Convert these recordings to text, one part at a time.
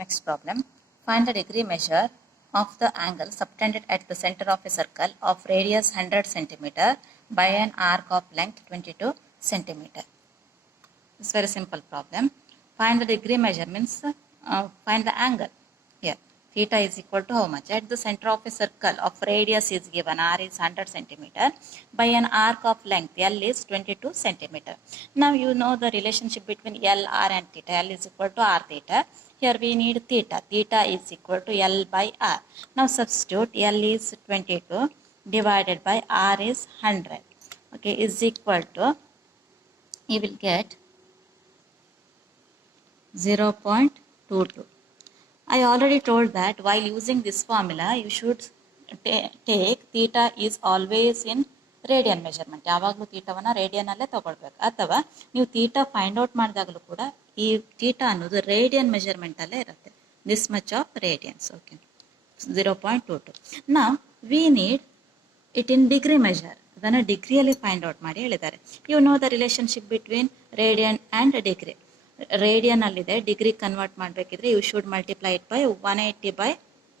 Next problem. Find the degree measure of the angle subtended at the center of a circle of radius 100 centimeter by an arc of length 22 centimeter. It's very simple problem. Find the degree measure means find the angle. Here, theta is equal to how much? At the center of a circle of radius is given, r is 100 centimeter, by an arc of length, l is 22 centimeter. Now you know the relationship between l, r and theta. L is equal to r theta. Here we need theta. Theta is equal to l by r. Now substitute l is 22 divided by r is 100. Okay, is equal to, you will get 0.22. I already told that while using this formula, you should take theta is always in radian measurement. ಯಾವಾಗಲೂ ಥೀಟಾವನ್ನು ರೇಡಿಯನ್ ಅಲ್ಲೇ ತಗೊಳ್ಬೇಕು. ಅಥವಾ ನೀವು theta find out ಮಾಡಿದಾಗಲೂ ಕೂಡ ಈ ಥೀಟಾ ಅನ್ನೋದು ರೇಡಿಯನ್ ಮೆಜರ್ಮೆಂಟ್ ಅಲ್ಲೇ ಇರುತ್ತೆ. This much of radians. Okay, 0.22. ನಾವು we need it in degree measure. ಅದನ್ನು ಡಿಗ್ರಿಯಲ್ಲಿ ಫೈಂಡ್ ಔಟ್ ಮಾಡಿ ಹೇಳಿದ್ದಾರೆ. You know the relationship between radian and degree. Radian ಅಲ್ಲಿದೆ, ಡಿಗ್ರಿ ಕನ್ವರ್ಟ್ ಮಾಡಬೇಕಿದ್ರೆ you should multiply it by 180 by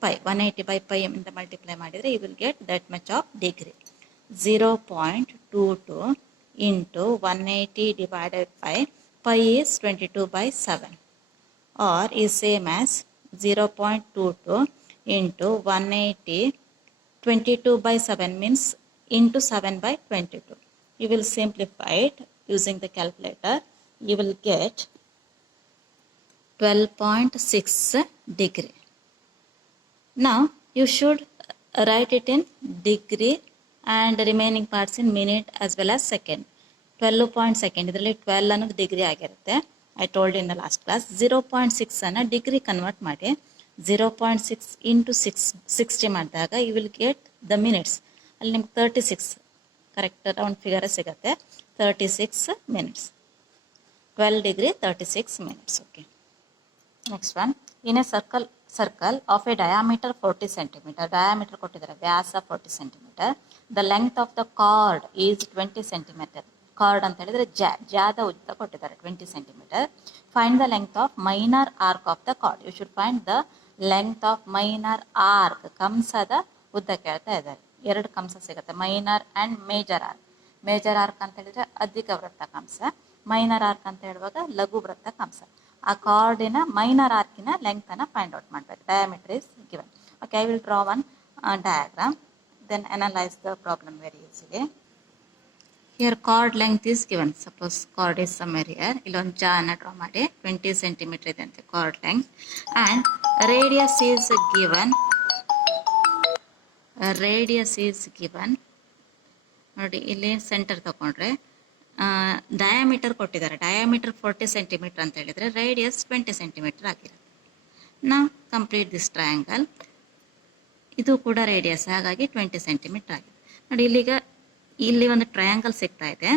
pi. 180 by pi ಇಂದ multiply ಮಾಡಿದರೆ you will get that much of degree. 0.22 into 180 divided by pi is 22 by 7, or is same as 0.22 into 180. 22 by 7 means into 7 by 22. You will simplify it using the calculator. You will get 12.6 degree. Now you should write it in degree and remaining parts in minute as well as second. 12 point second ಇದರಲ್ಲಿ 12 ಅನ್ನೋದು degree ಆಗಿರುತ್ತೆ. I told in the last class. 0.6 ಅನ್ನು degree convert ಮಾಡಿ 0.6 into 60 ಮಾಡಿದಾಗ you will get the minutes. ಅಲ್ಲಿ ನಿಮ್ಗೆ 36 correct round figure ಸಿಗುತ್ತೆ. 36 minutes. 12 degree 36 minutes. Okay. Next one. In a circle of a diameter 40 centimeter. Diameter ಕೊಟ್ಟಿದ್ದಾರೆ, ವ್ಯಾಸ 40 centimeter. The length of the chord is 20 centimeter. Chord ಅಂತ ಹೇಳಿದ್ರೆ ಜಾದ ಉದ್ದ ಕೊಟ್ಟಿದ್ದಾರೆ 20 centimeter. Find the length of minor arc of the chord. You should find the length of minor arc. ಕಂಸದ ಉದ್ದ ಕೇಳ್ತಾ ಇದ್ದಾರೆ. ಎರಡು ಕಂಸ ಸಿಗುತ್ತೆ, minor and major arc. Major arc ಅಂತ ಹೇಳಿದ್ರೆ ಅಧಿಕ ವೃತ್ತ ಕಂಸ, ಮೈನರ್ ಆರ್ಕ್ ಅಂತ ಹೇಳುವಾಗ ಲಘು ವೃತ್ತ ಕಂಸ. ಆ ಕಾರ್ಡಿನ ಮೈನರ್ ಆರ್ಕಿನ ಲೆಂತ್ ಅನ್ನ ಫೈಂಡ್ ಔಟ್ ಮಾಡಬೇಕು. Diameter is given. Okay, I will draw one diagram, then analyze the problem very easily. Here chord length is given. Suppose chord is somewhere here. ಇಲ್ಲೊಂದು ಜಾನ ಡ್ರಾ ಮಾಡಿ 20 centimeter ಇದೆ ಅಂತೆ chord length, and radius is given. Radius is given. ನೋಡಿ ಇಲ್ಲಿ ಸೆಂಟರ್ ತಗೊಂಡ್ರೆ ಡಯಾಮೀಟರ್ ಕೊಟ್ಟಿದ್ದಾರೆ. ಡಯಾಮೀಟರ್ 40 centimeter ಅಂತ ಹೇಳಿದರೆ ರೇಡಿಯಸ್ 20 centimeter ಆಗಿರುತ್ತೆ. ನಾವು ಕಂಪ್ಲೀಟ್ ದಿಸ್ ಟ್ರಯಾಂಗಲ್. ಇದು ಕೂಡ ರೇಡಿಯಸ್, ಹಾಗಾಗಿ 20 centimeter ಆಗಿದೆ. ನೋಡಿ ಇಲ್ಲಿ ಒಂದು ಟ್ರಯಾಂಗಲ್ ಸಿಗ್ತಾ ಇದೆ.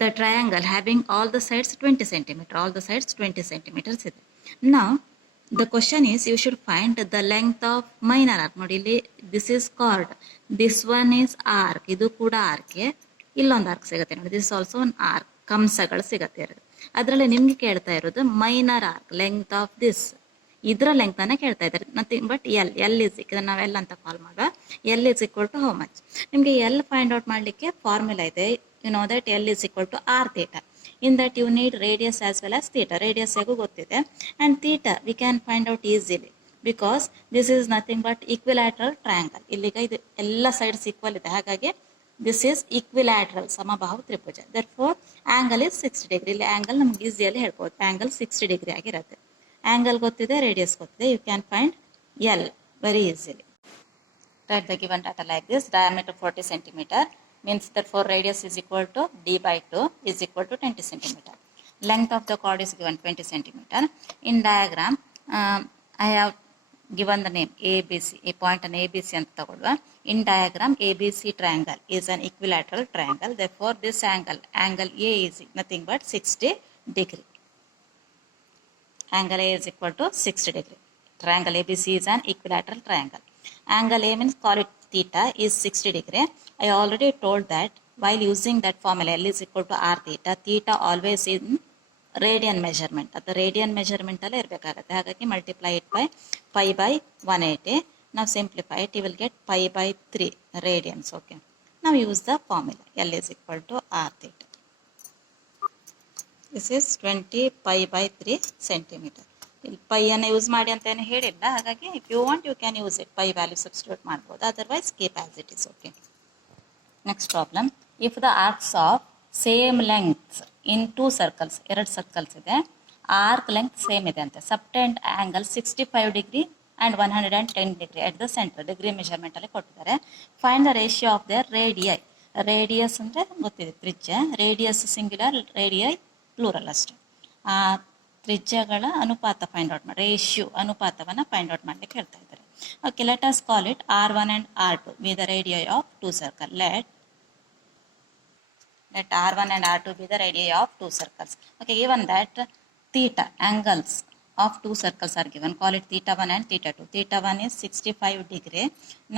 The triangle having all the sides 20 centimeter. All the sides 20 centimeters ಇದೆ. ನಾವು the question is you should find the length of minor arc. ನೋಡಿ ಇಲ್ಲಿ this is chord, this one is arc. ಇದು ಕೂಡ ಆರ್ಕೆ. ಇಲ್ಲೊಂದು ಆರ್ಕ್ ಸಿಗುತ್ತೆ ನೋಡಿ, ದಿಸ್ ಆಲ್ಸೋ ಒನ್ ಆರ್ಕ್. ಕಂಸಗಳು ಸಿಗುತ್ತೆ ಎರಡು. ಅದರಲ್ಲಿ ನಿಮ್ಗೆ ಕೇಳ್ತಾ ಇರೋದು minor arc length of this. ಇದರ ಲೆಂತ್ ಅನ್ನ ಕೇಳ್ತಾ ಇದ್ದಾರೆ. ನಥಿಂಗ್ ಬಟ್ ಎಲ್ ಇಸ್ ಇದನ್ನ ನಾವು ಎಲ್ ಅಂತ ಕಾಲ್ ಮಾಡುವ. L is equal to how much. ನಿಮಗೆ ಎಲ್ ಫೈಂಡ್ ಔಟ್ ಮಾಡಲಿಕ್ಕೆ ಫಾರ್ಮುಲಾ ಇದೆ. You know that L is equal to R theta. In that you need radius as well as theta. Radius ಹೇಗೂ ಗೊತ್ತಿದೆ, and theta we can find out easily because this is nothing but equilateral triangle. ಇಲ್ಲಿಗ ಇದು ಎಲ್ಲ sides equal ಇದೆ, ಹಾಗಾಗಿ this is equilateral, ಸಮಬಾಹು ತ್ರಿಭುಜ. Therefore angle is 60 degree. ಇಲ್ಲಿ ಆಂಗಲ್ ನಮ್ಗೆ ಈಸಿಯಲ್ಲಿ ಹೇಳ್ಬೋದು. ಆಂಗಲ್ 60 degree ಆಗಿರುತ್ತೆ. ಆಂಗಲ್ ಗೊತ್ತಿದೆ, ರೇಡಿಯಸ್ ಗೊತ್ತಿದೆ. You can find L very easily. Write the given data like this. Diameter 40 centimeter means therefore radius is equal to d by 2 is equal to 20 centimeter. Length of the chord is given 20 centimeter. In diagram, I have given the name ABC. A point an ABC ಅಂತ ತಗೊಳ್ಳುವ. In diagram, ABC triangle is an equilateral triangle. Therefore, this angle A is nothing but 60 degree. Angle A is equal to 60 degree. Triangle ABC is an equilateral triangle. Angle A means call it theta is 60 degree. I already told that while using that formula L is equal to R theta, theta always in radian measurement ಅಥವಾ radian ಮೆಜರ್ಮೆಂಟಲ್ಲೇ ಇರಬೇಕಾಗತ್ತೆ. ಹಾಗಾಗಿ multiply it by pi by 180. ನಾವು simplify it, you will get pi by 3 radians. Okay, ನಾವು use the formula L is equal to R theta. This is 20 pi by 3 centimetre. ಇಲ್ಲಿ ಪೈಯನ್ನು use ಮಾಡಿ ಅಂತ ಏನು ಹೇಳಿಲ್ಲ, ಹಾಗಾಗಿ if you want you can use it. Pi value substitute ಮಾಡ್ಬೋದು, otherwise keep as it is. Okay, next problem. If the arcs of same length in 2 circles, 2 circles ಇದೆ, arc length same ಇದೆ ಅಂತೆ. Subtend angle 65 degree and 110 degree at the centre. Degree ಮೆಷರ್ಮೆಂಟಲ್ಲಿ ಕೊಟ್ಟಿದ್ದಾರೆ. Find the ratio of the radii. Radius ಅಂದರೆ ಗೊತ್ತಿದೆ, ತ್ರಿಜ್ಯ. Radius singular, radii plural ಅಷ್ಟೇ. ಆ ತ್ರಿಜ್ಯಗಳ ಅನುಪಾತ ಫೈಂಡ್ ಔಟ್ ಮಾಡಿ, ರೇಷಿಯೋ ಅನುಪಾತವನ್ನು ಫೈಂಡ್ ಔಟ್ ಮಾಡಲಿಕ್ಕೆ ಹೇಳ್ತಾ ಇದ್ದಾರೆ. Okay, let us call it R1 and R2 be the radii of 2 circles. Let R1 and R2 be the radii of 2 circles. Okay, given that theta angles of 2 circles are given, call it theta 1 and theta 2. Theta 1 is 65 degree.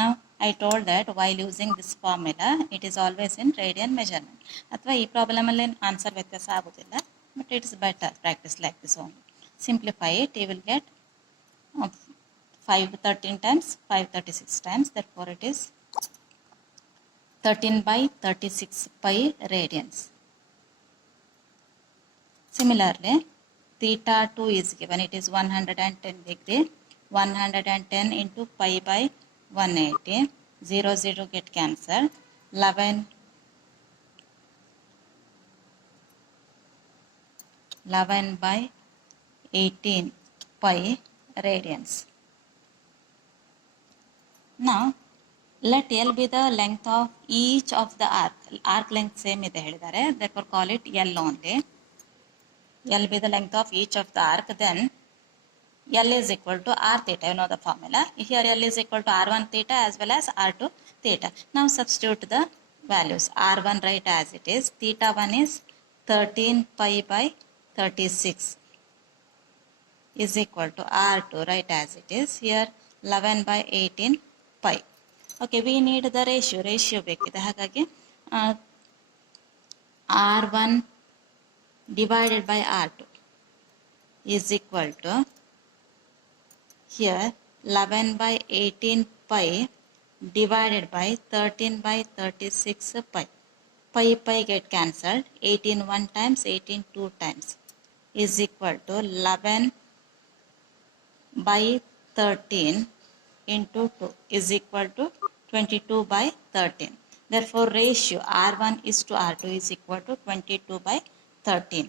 Now I told that while using this formula, it is always in radian measurement. ಅಥವಾ ಈ ಪ್ರಾಬ್ಲಮ್ ಅಲ್ಲಿ ಆನ್ಸರ್ ವ್ಯತ್ಯಾಸ ಆಗೋದಿಲ್ಲ, but it is better practice like this only. Simplify it, you will get 5 13 times 5 36 times, therefore it is 13 by 36 pi radians. Similarly, theta 2 is given, it is 110 degree. 110 into pi by 180, 0 0 get cancelled. 11 by 18 pi radians. Now let L be the length of each of the arc. Arc length same ಇದೆ ಹೇಳಿದ್ದಾರೆ, therefore call it L only. L be the length of each of the arc, then L is equal to R theta. You know the formula. Here L is equal to R1 theta as well as R2 theta. Now substitute the values. R1 write as it is. Theta 1 is 13 pi by 36 is equal to R2 write as it is. Here 11 by 18 pi. Okay, we need the ratio ಬೇಕಿದೆ, ಹಾಗಾಗಿ R1 divided by R2 is equal to, here 11 by 18 pi divided by 13 by 36 pi. Pi get cancelled. 18 1 times, 18 2 times is equal to 11 by 13 into 2 is equal to 22 by 13. Therefore ratio R1 is to R2 is equal to 22 by 13.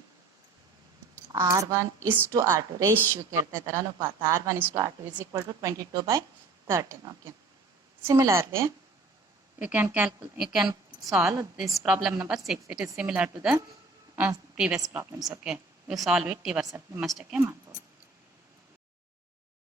R1 is to R2 ratio ಕೇಳ್ತಾ ಇದ್ದಾರೆ, ಅನುಪಾತ. R1 is to R2 is equal to 22 by 13. Okay, similarly you can solve this problem number 6. It is similar to the previous problems. Okay, you solve it yourself, ನಿಮ್ಮಷ್ಟಕ್ಕೆ ಮಾಡಿ.